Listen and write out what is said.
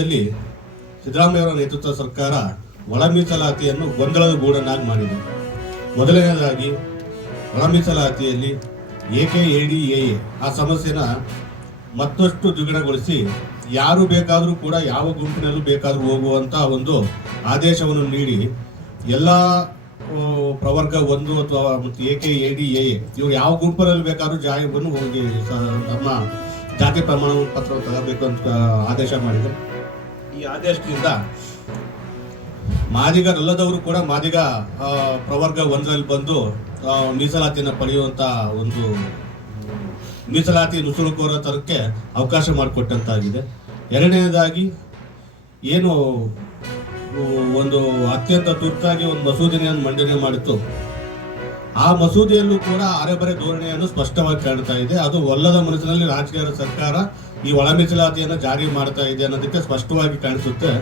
ರಾಜ್ಯದಲ್ಲಿ ಸಿದ್ದರಾಮಯ್ಯವರ ನೇತೃತ್ವದ ಸರ್ಕಾರ ಒಳ ಮೀಸಲಾತಿಯನ್ನು ಗೊಂದಲದ ಗೂಡನ್ನಾಗಿ ಮಾಡಿದೆ. ಮೊದಲನೇದಾಗಿ ಒಳ ಮೀಸಲಾತಿಯಲ್ಲಿ AKADAA ಆ ಸಮಸ್ಯೆನ ಮತ್ತಷ್ಟು ದ್ವಿಗುಣಗೊಳಿಸಿ ಯಾರು ಬೇಕಾದರೂ ಕೂಡ ಯಾವ ಗುಂಪಿನಲ್ಲೂ ಬೇಕಾದರೂ ಹೋಗುವಂಥ ಒಂದು ಆದೇಶವನ್ನು ನೀಡಿ ಎಲ್ಲ ಪ್ರವರ್ಗ 1 ಅಥವಾ ಮತ್ತು AKADAA ಇವರು ಯಾವ ಗುಂಪಿನಲ್ಲಿ ಬೇಕಾದ್ರೂ ಜಾಯವನ್ನು ಹೋಗಿ ತಮ್ಮ ಜಾತಿ ಪ್ರಮಾಣ ಪತ್ರ ತಗೋಬೇಕು ಅಂತ ಆದೇಶ ಮಾಡಿದರು. ಈ ಆದೇಶದಿಂದ ಮಾದಿಗರಲ್ಲದವರು ಕೂಡ ಮಾದಿಗ ಪ್ರವರ್ಗ 1ರಲ್ಲಿ ಬಂದು ಮೀಸಲಾತಿಯನ್ನು ಪಡೆಯುವಂಥ ಒಂದು ಮೀಸಲಾತಿ ನುಸುಳುಕೋರ ತರಕ್ಕೆ ಅವಕಾಶ ಮಾಡಿಕೊಟ್ಟಂತಾಗಿದೆ. ಎರಡನೇದಾಗಿ ಏನು ಒಂದು ಅತ್ಯಂತ ತುರ್ತಾಗಿ ಒಂದು ಮಸೂದೆಯನ್ನು ಮಂಡನೆ ಮಾಡಿತ್ತು, ಆ ಮಸೂದೆಯಲ್ಲೂ ಕೂಡ ಅರೆಬರೆ ಧೋರಣೆಯನ್ನು ಸ್ಪಷ್ಟವಾಗಿ ಕಾಣ್ತಾ ಇದೆ. ಅದು ಒಲ್ಲದ ಮನಸ್ಸಿನಲ್ಲಿ ರಾಜಕೀಯ ಸರ್ಕಾರ ಈ ಒಳ ಮೀಸಲಾತಿಯನ್ನು ಜಾರಿ ಮಾಡ್ತಾ ಇದೆ ಅನ್ನೋದಕ್ಕೆ ಸ್ಪಷ್ಟವಾಗಿ ಕಾಣಿಸುತ್ತೆ.